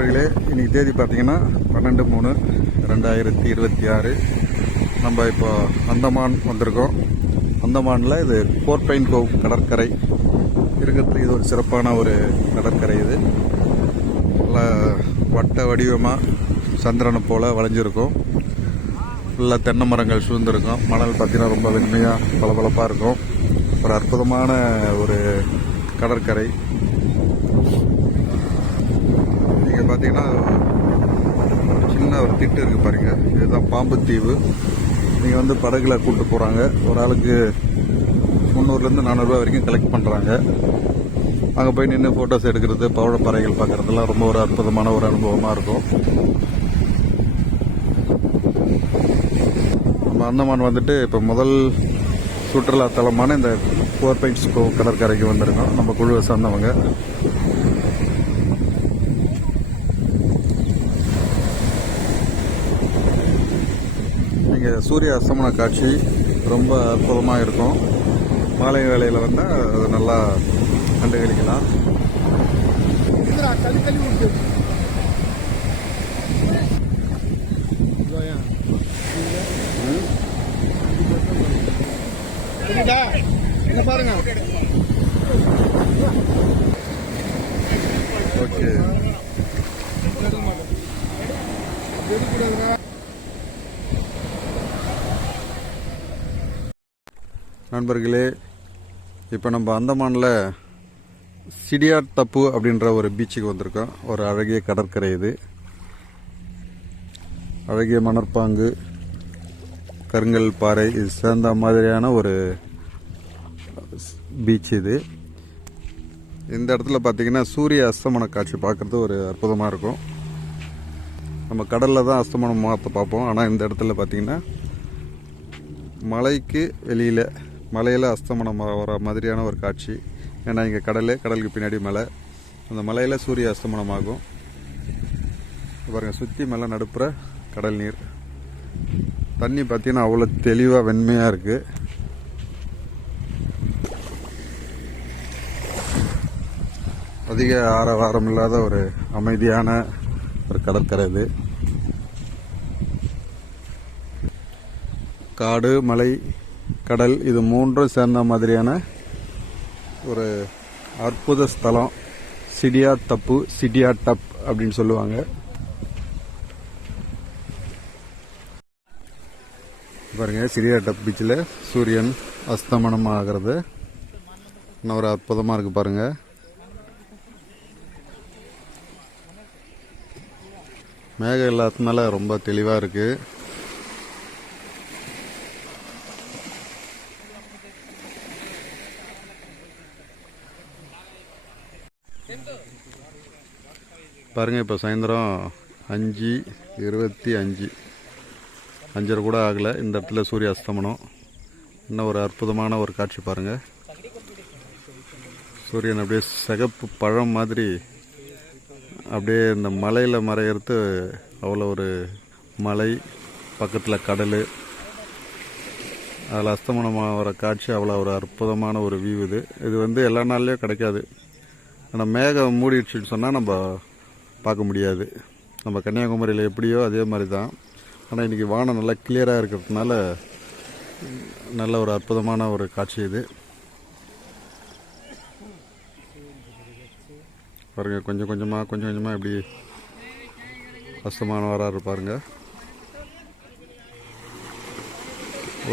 நண்பர்களே, இன்றைக்கி தேதி பார்த்தீங்கன்னா 12/3/2026. நம்ம இப்போ அந்தமான் வந்திருக்கோம். அந்தமானில் இது போர்ட் பைன் கோவ் கடற்கரை இருக்கிறதுல இது ஒரு சிறப்பான ஒரு கடற்கரை. இது நல்லா வட்ட வடிவமாக சந்திரனை போல் வளைஞ்சிருக்கும். ஃபுல்லாக தென்னை மரங்கள் சூழ்ந்திருக்கும். மணல் பார்த்திங்கன்னா ரொம்ப வெண்மையாக பளபளப்பாக இருக்கும். ஒரு அற்புதமான ஒரு கடற்கரை. நீங்கள் பார்த்தீங்கன்னா சின்ன ஒரு திட்டு இருக்குது பாருங்க. இதுதான் பாம்பு தீவு. நீங்கள் வந்து படகுல கூப்பிட்டு போகிறாங்க. ஒரு ஆளுக்கு 300 400 ரூபா வரைக்கும் கலெக்ட் பண்ணுறாங்க. அங்கே போய் நின்று ஃபோட்டோஸ் எடுக்கிறது, பவழப்பறைகள் பார்க்குறதுலாம் ரொம்ப ஒரு அற்புதமான ஒரு அனுபவமாக இருக்கும். நம்ம அந்தமான் வந்துட்டு இப்போ முதல் சுற்றுலா தலமான இந்த போர்ட் பைன் கோவ் கடற்கரைக்கு வந்திருக்கோம். நம்ம குழுவை சார்ந்தவங்க. இங்கே சூரிய அஸ்தமன காட்சி ரொம்ப அற்புதமாக இருக்கும். மாலை வேளையில் வந்தால் அது நல்லா கண்டுகளிக்கலாம். பாருங்க. ஓகே, நண்பர்களே, இப்போ நம்ம அந்தமானில் சிடியாட் தப்பு அப்படின்ற ஒரு பீச்சுக்கு வந்திருக்கோம். ஒரு அழகிய கடற்கரை. இது அழகிய மணற்பாங்கு, கருங்கல் பாறை இது சேர்ந்த மாதிரியான ஒரு பீச். இது இந்த இடத்துல பார்த்தீங்கன்னா சூரிய அஸ்தமன காட்சி பார்க்குறது ஒரு அற்புதமாக இருக்கும். நம்ம கடலில் தான் அஸ்தமனம் பார்ப்போம். ஆனால் இந்த இடத்துல பார்த்தீங்கன்னா மலைக்கு வெளியில் மலையில் அஸ்தமனம் வர மாதிரியான ஒரு காட்சி. ஏன்னா இங்கே கடலுக்கு பின்னாடி மலை, அந்த மலையில் சூரிய அஸ்தமனம் ஆகும். பாருங்கள், சுற்றி மேலே நடுப்புற கடல் நீர். தண்ணி பார்த்தீங்கன்னா அவ்வளோ தெளிவாக வெண்மையாக இருக்குது. அதிக ஆரவாரம் இல்லாத ஒரு அமைதியான ஒரு கடற்கரை. இது காடு, மலை, கடல் இது மூன்றும் சேர்ந்த மாதிரியான ஒரு அற்புத ஸ்தலம். சிடியாட் தப்பு, சிடியாட் டப் அப்படின்னு சொல்லுவாங்க. பாருங்க, சிடியாட் டப் பீச்சில் சூரியன் அஸ்தமனம் ஆகிறது இன்னும் ஒரு அற்புதமாக இருக்குது. பாருங்க, மேகம் இல்லாததுனால ரொம்ப தெளிவாக இருக்குது. பாருங்கள், இப்போ சாயந்தரம் 5:25, 5:30 கூட ஆகலை. இந்த இடத்துல சூரிய அஸ்தமனம். இன்னும் ஒரு அற்புதமான ஒரு காட்சி பாருங்கள். சூரியன் அப்படியே சிகப்பு பழம் மாதிரி அப்படியே இந்த மலையில் மறையிறது. அவ்வளோ ஒரு மலை பக்கத்தில் கடல், அதில் அஸ்தமனமாக வர காட்சி அவ்வளோ ஒரு அற்புதமான ஒரு வியூ. இது வந்து எல்லா நாள்லேயும் கிடைக்காது. ஆனால் மேகம் மூடிடுச்சுன்னு சொன்னால் நம்ம பார்க்க முடியாது. நம்ம கன்னியாகுமரியில் எப்படியோ அதே மாதிரி தான். ஆனால் இன்றைக்கி வானம் நல்லா கிளியராக இருக்கிறதுனால நல்ல ஒரு அற்புதமான ஒரு காட்சி. இது பாருங்கள், கொஞ்சம் கொஞ்சமாக இப்படி அஸ்தமானம் வராரு பாருங்க.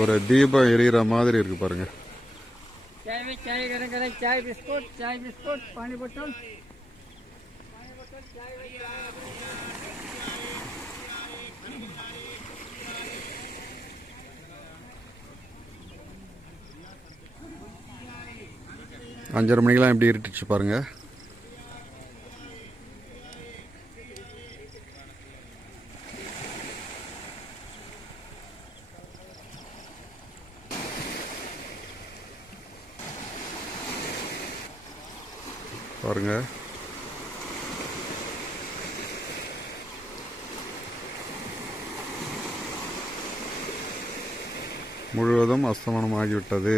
ஒரு தீபம் எரியிற மாதிரி இருக்கு பாருங்க. चाय बिस्कुट पानी बोतल. அஞ்சரை மணிக்கெல்லாம் எப்படி இருட்டுச்சு பாருங்க. பாருங்க, முழுவதும் அஸ்தமனம் ஆகிவிட்டது.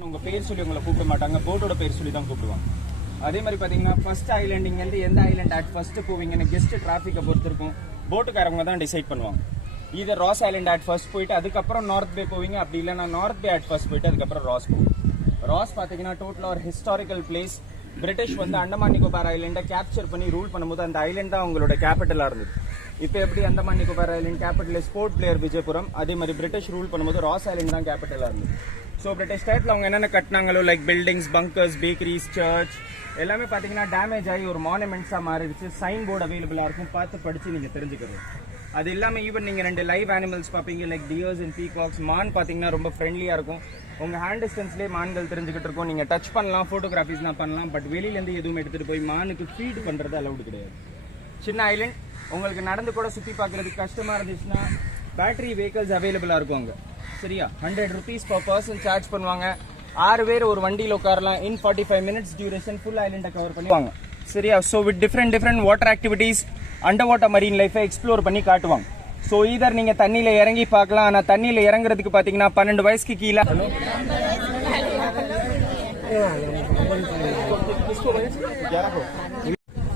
உங்கள் பேர் சொல்லி உங்களை கூப்பிட மாட்டாங்க, போட்டோட பேர் சொல்லி தான் கூப்பிடுவாங்க. அதே மாதிரி பார்த்தீங்கன்னா ஃபர்ஸ்ட் ஐலாண்ட் இங்கேருந்து எந்த ஐலாண்ட் அட் ஃபர்ஸ்ட்டு போவீங்கன்னு கெஸ்ட் டிராஃபிக்கை பொறுத்து இருக்கும், போட்டுக்காரவங்க தான் டிசைட் பண்ணுவாங்க. இது ராஸ் ஐலாண்ட் அட் ஃபர்ஸ்ட் போயிட்டு அதுக்கப்புறம் நார்த் பே போவீங்க, அப்படி இல்லைன்னா நார்த் பே அட் ஃபர்ஸ்ட் போயிட்டு அதுக்கப்புறம் ராஸ் போகும். ராஸ் பார்த்தீங்கன்னா டோட்டலாக ஒரு ஹிஸ்டாரிக்கல் பிளேஸ். பிரிட்டிஷ் வந்து அண்டமான் நிக்கோபார் ஐலாண்டை கேப்சர் பண்ணி ரூல் பண்ணும்போது அந்த ஐலாண்ட் தான் அவங்களோட கேபிட்டலாக இருந்தது. இப்போ எப்படி Andaman Nicobar island capital sport player Vijayapuram, அதே மாதிரி பிரிட்டிஷ் ரூல் பண்ணும்போது ராஸ் ஐலாண்ட் தான் கேபிட்டலாக இருந்தது. ஸோ பிரிட்டிஷ் டைப்ல அவங்க என்னென்ன கட்டினாங்களோ like buildings, bunkers, bakeries, church எல்லாமே பார்த்தீங்கன்னா டேமேஜ் ஆகி ஒரு மானுமெண்ட்ஸாக மாறிடுச்சு. சைன் போர்டு அவைலபிளாக இருக்கும், பார்த்து படித்து நீங்கள் தெரிஞ்சுக்கிறது. அது இல்லாமல் ஈவன் நீங்கள் 2 லைவ் அனிமல்ஸ் பார்ப்பீங்க லைக் டியர்ஸ் அண்ட் பீகாக்ஸ். மான் பார்த்தீங்கன்னா ரொம்ப ஃப்ரெண்ட்லியாக இருக்கும். உங்கள் ஹேண்ட் டிஸ்டன்ஸ்லேயே மான்கள் தெரிஞ்சுக்கிட்டு இருக்கும். நீங்கள் டச் பண்ணலாம், ஃபோட்டோகிராஃபிஸ்லாம் பண்ணலாம். பட் வெளியிலேருந்து எதுவும் எடுத்துகிட்டு போய் மானுக்கு ஃபீட் பண்ணுறது அலவுடு கிடையாது. சின்ன ஐலண்ட் உங்களுக்கு நடந்து கூட சுற்றி பார்க்குறதுக்கு கஷ்டமாக இருந்துச்சுன்னா பேட்டரி வெஹிக்கல்ஸ் அவைலபிளாக இருக்கும் அங்கே. சரியா, 100 rupees per person சார்ஜ் பண்ணுவாங்க. 6 பேர் ஒரு வண்டியில் உட்காரலாம். இன் 45 minutes டியூரேஷன் ஃபுல் ஐலண்டை கவர் பண்ணுவாங்க. சரியா, so with different water activities, under water marine லைஃபை எக்ஸ்ப்ளோர் பண்ணி காட்டுவாங்க. ஸோ ஈதர் நீங்கள் தண்ணியில் இறங்கி பார்க்கலாம். ஆனால் தண்ணியில் இறங்குறதுக்கு பார்த்தீங்கன்னா 12 வயசுக்கு கீழே.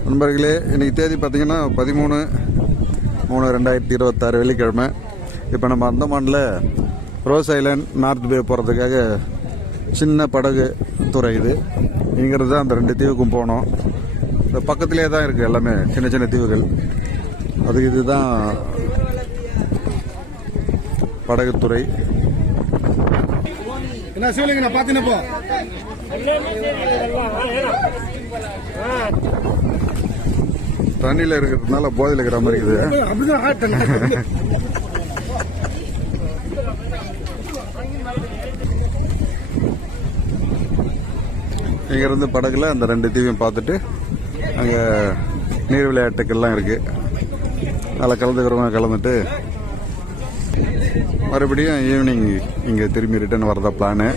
நண்பர்களே, இன்னைக்கு தேதி பார்த்தீங்கன்னா 13/3/2026 வெள்ளிக்கிழமை. இப்போ நம்ம அந்தமானில் ரோஸ் ஐலாண்ட் நார்த் பே போகிறதுக்காக சின்ன படகு துறை இது. இங்கிறது தான் அந்த 2 தீவுக்கும் போனோம். இந்த பக்கத்திலே தான் இருக்குது, எல்லாமே சின்ன சின்ன தீவுகள். அதுக்கு இதுதான் படகுத்துறை. என்ன சொல்லுங்க, நான் பார்த்தேனப்போ தண்ணியில் இருக்கிறதுனால போதையில் இருக்கிற மாதிரி இருக்குது. அப்படிதான். இங்கேருந்து படகுல அந்த 2 தீவையும் பார்த்துட்டு அங்கே நீர் விளையாட்டுக்கள்லாம் இருக்குது. அதில் கலந்துக்கிறவங்க கலந்துட்டு மறுபடியும் ஈவினிங் இங்கே திரும்பி ரிட்டர்ன் வரதா பிளானு.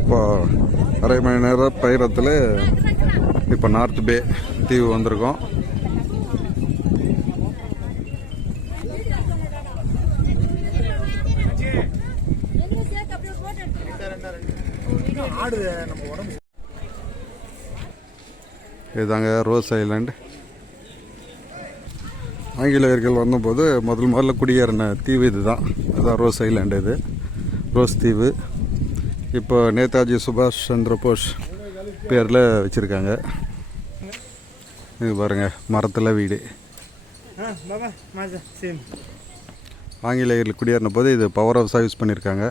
இப்போ 1/2 மணி நேரம் பயணத்தில் இப்போ நார்த் பே தீவு வந்திருக்கோம். இதுதாங்க ரோஸ் ஐலாண்ட். ஆங்கிலேயர்கள் வந்தபோது முதல்ல குடியேறின தீவு இதுதான். இதுதான் ரோஸ் ஐலாண்டு. இது ரோஸ் தீவு. இப்போ நேதாஜி சுபாஷ் சந்திர போஸ் பேரில் வச்சுருக்காங்க. இது பாருங்கள், மரத்தில் வீடு. ஆங்கிலேயர்கள் குடியேறின போது இது பவர் ஹவுஸாக யூஸ் பண்ணியிருக்காங்க.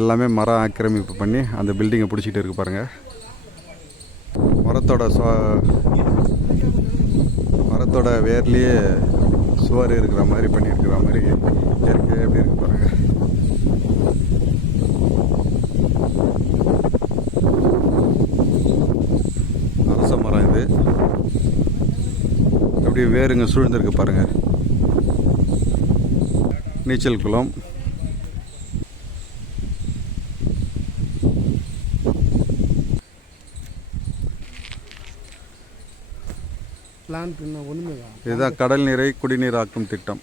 எல்லாமே மரம் ஆக்கிரமிப்பு பண்ணி அந்த பில்டிங்கை பிடிச்சிட்டு இருக்கு பாருங்கள். மரத்தோட வேர்லேயே சுவர் இருக்கிற மாதிரி பண்ணியிருக்கிற மாதிரி இயற்கை எப்படி இருக்கு பாருங்கள். அரச மரம் இது. அப்படியே வேருங்க சூழ்ந்திருக்கு பாருங்கள். நீச்சல் குளம். இதுதான் கடல் நீரை குடிநீராக்கும் திட்டம்.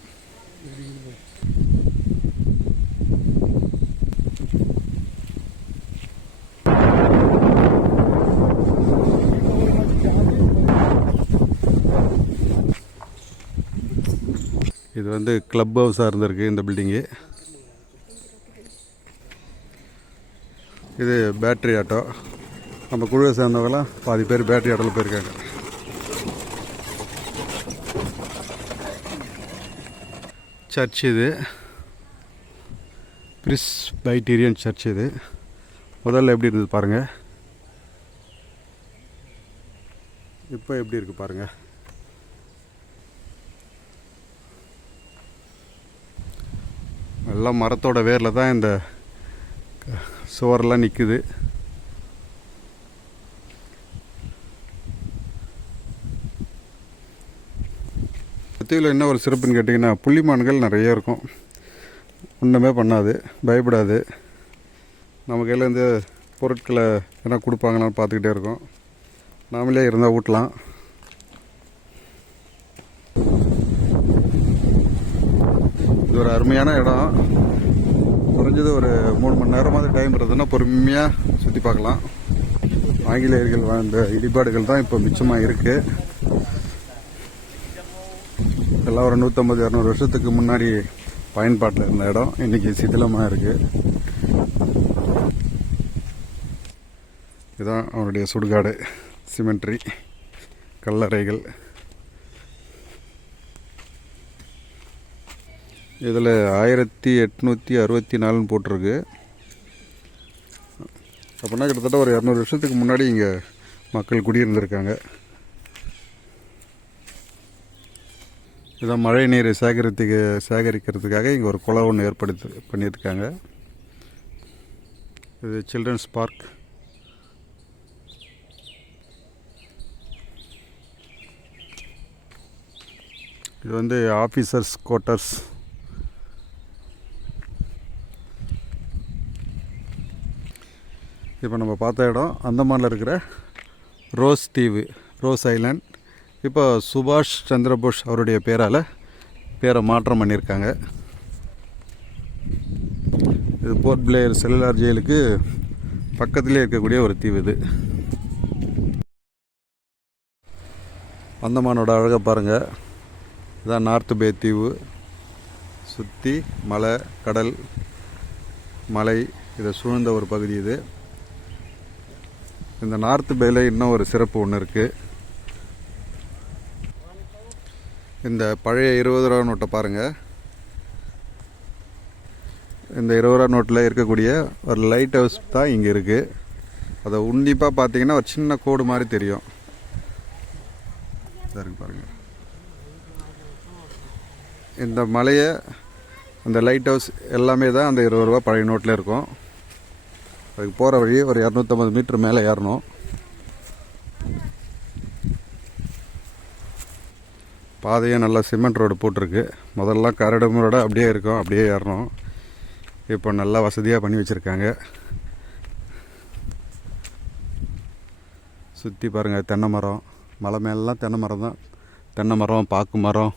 இது வந்து கிளப் ஹவுஸாக இருந்திருக்கு இந்த பில்டிங்கு. இது பேட்டரி ஆட்டோ. நம்ம குழுவை சேர்ந்தவங்களாம் பாதி பேர் பேட்டரி ஆட்டோவில் போயிருக்காங்க. சர்ச் இது பிரிஸ்பைட்டீரியன் சர்ச். இது முதல்ல எப்படி இருந்தது பாருங்கள், இப்போ எப்படி இருக்குது பாருங்கள். எல்லாம் மரத்தோட வேரில் தான் இந்த சுவரெல்லாம் நிற்குது. தீவில் என்ன ஒரு சிறப்புன்னு கேட்டிங்கன்னா, புள்ளிமான்கள் நிறைய இருக்கும். ஒன்றுமே பண்ணாது, பயப்படாது. நம்ம கையிலேருந்து பொருட்களை என்ன கொடுப்பாங்களான்னு பார்த்துக்கிட்டே இருக்கோம். நாமளே இருந்தால் ஊட்டலாம். இது ஒரு அருமையான இடம். குறைஞ்சது ஒரு 3 மணி நேரமாவது டைம் இருந்ததுன்னா பொறுமையாக சுற்றி பார்க்கலாம். ஆங்கிலேயர்கள் வாழ்ந்த இடிபாடுகள் தான் இப்போ மிச்சமாக இருக்குது. இதெல்லாம் ஒரு 150-200 வருஷத்துக்கு முன்னாடி பயன்பாட்டில் இருந்த இடம் இன்றைக்கி சிதிலமாக இருக்குது. இதுதான் அவனுடைய சுடுகாடு, சிமெண்ட்ரி, கல்லறைகள். இதில் 1864 போட்டிருக்கு. அப்படின்னா கிட்டத்தட்ட ஒரு 200 வருஷத்துக்கு முன்னாடி இங்கே மக்கள் குடியிருந்திருக்காங்க. இதான் மழை நீரை சேகரிக்கிறதுக்காக இங்கே ஒரு குளம் ஒன்று பண்ணியிருக்காங்க. இது சில்ட்ரன்ஸ் பார்க். இது வந்து ஆஃபீஸர்ஸ் குவார்ட்டர்ஸ். இப்போ நம்ம பார்த்த இடம் அந்தமானில் இருக்கிற ரோஸ் தீவு, ரோஸ் ஐலாண்ட். இப்போ சுபாஷ் சந்திரபோஸ் அவருடைய பேரை மாற்றம் பண்ணியிருக்காங்க. இது போர்ட் பிளேயர் செல்லுலார் ஜெயிலுக்கு பக்கத்திலே இருக்கக்கூடிய ஒரு தீவு இது. அந்தமானோட அழகை பாருங்கள். இதுதான் நார்த் பே தீவு. சுற்றி மலை, கடல், மலை இதை சூழ்ந்த ஒரு பகுதி இது. இந்த நார்த் பேல இன்னும் ஒரு சிறப்பு ஒன்று இருக்குது. இந்த பழைய 20 ரூபா நோட்டை பாருங்கள். இந்த 20 ரூபா நோட்டில் இருக்கக்கூடிய ஒரு லைட் ஹவுஸ் தான் இங்கே இருக்குது. அதை உன்னிப்பாக பார்த்தீங்கன்னா ஒரு சின்ன கோடு மாதிரி தெரியும். பாருங்கள், இந்த மலையை, அந்த லைட் ஹவுஸ் எல்லாமே தான் அந்த 20 ரூபா பழைய நோட்டில் இருக்கும். அதுக்கு போகிற வழி ஒரு 250 மீட்டர் மேலே ஏறணும். பாதையே நல்லா சிமெண்ட் ரோடு போட்டிருக்கு. முதல்லாம் கரடுமுரட அப்படியே இருக்கும், அப்படியே ஏறணும். இப்போ நல்லா வசதியாக பண்ணி வச்சுருக்காங்க. சுற்றி பாருங்கள், தென்னை மரம், மலை மேலாம் தென்னை மரம் தான். தென்னை மரம், பாக்கு மரம்,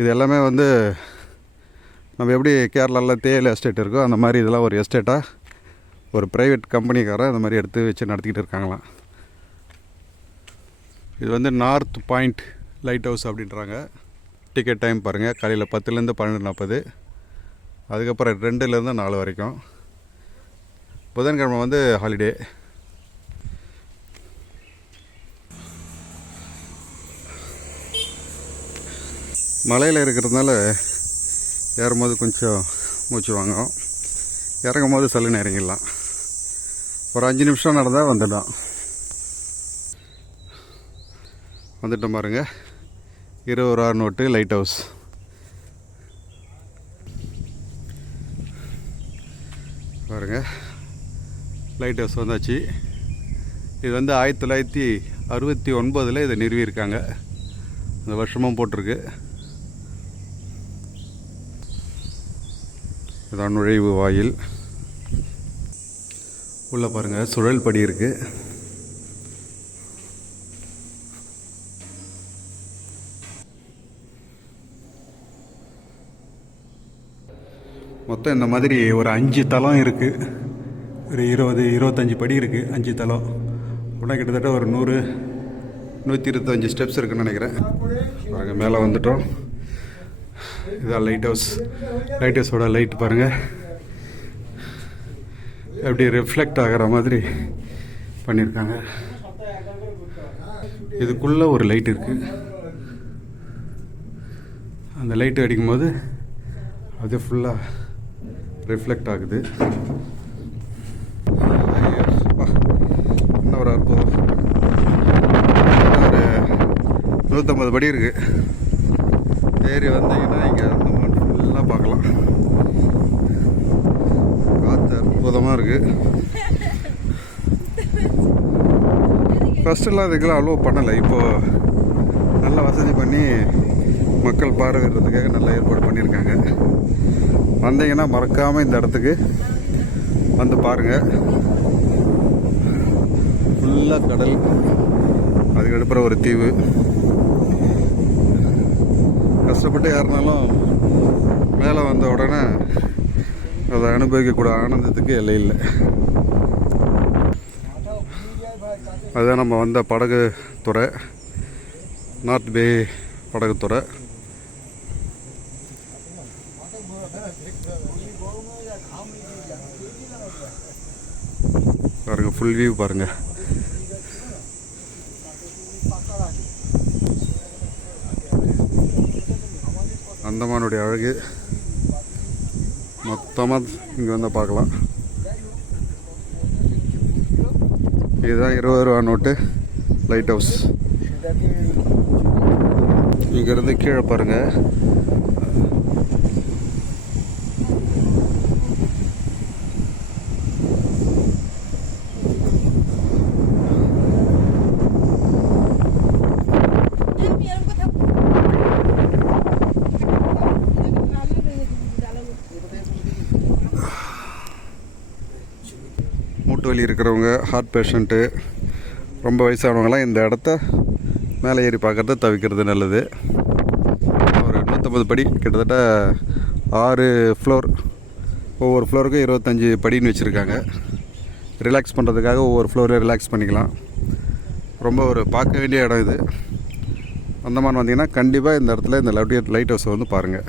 இது எல்லாமே வந்து நம்ம எப்படி கேரளாவில் தேயிலை எஸ்டேட் இருக்கோ அந்த மாதிரி இதெல்லாம் ஒரு எஸ்டேட்டாக ஒரு ப்ரைவேட் கம்பெனிக்காரன் இந்த மாதிரி எடுத்து வச்சு நடத்திக்கிட்டு இருக்காங்களாம். இது வந்து நார்த் பாயிண்ட் லைட் ஹவுஸ் அப்படின்றாங்க. டிக்கெட் டைம் பாருங்கள், காலையில் 10லேருந்து 12:40, அதுக்கப்புறம் 2லேருந்து 4 வரைக்கும். புதன்கிழமை வந்து ஹாலிடே. மலையில் இருக்கிறதுனால ஏறும்போது கொஞ்சம் மூச்சு வாங்கும், இறங்கும் போது சல்லுன்னு இறங்கிடலாம். ஒரு 5 நிமிஷம் நடந்தால் வந்துட்டோம் பாருங்கள். 20 ரூபா நோட்டு லைட் ஹவுஸ். பாருங்கள், லைட் ஹவுஸ் வந்தாச்சு. இது வந்து 1969 இதை நிறுவியிருக்காங்க. அந்த வருஷமும் போட்டிருக்கு. இதான் நுழைவு வாயில். உள்ளே பாருங்கள், சுழல் படி இருக்குது. மொத்தம் இந்த மாதிரி ஒரு 5 தளம் இருக்குது. ஒரு 20-25 படி இருக்குது, 5 தளம். அப்படின்னா கிட்டத்தட்ட ஒரு 100-125 ஸ்டெப்ஸ் இருக்குன்னு நினைக்கிறேன். பாருங்கள், மேலே வந்துட்டோம். இதான் லைட் ஹவுஸ். லைட் ஹவுஸோட லைட் பாருங்கள், எப்படி ரிஃப்ளெக்ட் ஆகிற மாதிரி பண்ணியிருக்காங்க. இதுக்குள்ளே ஒரு லைட் இருக்குது. அந்த லைட்டு அடிக்கும்போது அது ஃபுல்லாக ரிஃப்ளெக்ட் ஆகுது. இன்னும் ஒரு அற்புதம். ஒரு 150 படி இருக்குது. ஏறி வந்தீங்கன்னா இங்கே அந்த ஃபுல்லாக பார்க்கலாம். காற்று அற்புதமாக இருக்குது. ஃபஸ்ட்டெல்லாம் இதுக்கெல்லாம் அலோவ் பண்ணலை. இப்போது நல்லா வசதி பண்ணி மக்கள் பார்வையிடுறதுக்காக நல்லா ஏற்பாடு பண்ணியிருக்காங்க. வந்தீங்கன்னா மறக்காமல் இந்த இடத்துக்கு வந்து பாருங்கள். ஃபுல்லாக கடல், அதுக்கு அடுப்புற ஒரு தீவு. கஷ்டப்பட்டு ஏறினாலும் மேலே வந்த உடனே அதை அனுபவிக்கக்கூடிய ஆனந்தத்துக்கு எல்லை இல்லை. அதுதான் நம்ம வந்த படகு துறை, நார்த் பே படகு துறை. பாருங்க, ஃபுல் வியூ பாருங்க. அந்தமானுடைய அழகு மொத்தமாக இங்கே வந்து பார்க்கலாம். இதுதான் 20 ரூபா நோட்டு லைட் ஹவுஸ். இங்கேருந்து கீழே பாருங்கள், மூட்டு வலி இருக்கிறவங்க, ஹார்ட் பேஷண்ட்டு, ரொம்ப வயசானவங்களாம் இந்த இடத்த மேலே ஏறி பார்க்குறத தவிர்க்கிறது நல்லது. ஒரு 150 படி, கிட்டத்தட்ட 6 ஃப்ளோர், ஒவ்வொரு ஃப்ளோருக்கும் 25 படின்னு வச்சுருக்காங்க. ரிலாக்ஸ் பண்ணுறதுக்காக ஒவ்வொரு ஃப்ளோரை ரிலாக்ஸ் பண்ணிக்கலாம். ரொம்ப ஒரு பார்க்க வேண்டிய இடம் இது. அந்தமான் வந்தீங்கன்னா கண்டிப்பாக இந்த இடத்துல இந்த லைட் ஹவுஸை வந்து பாருங்கள்.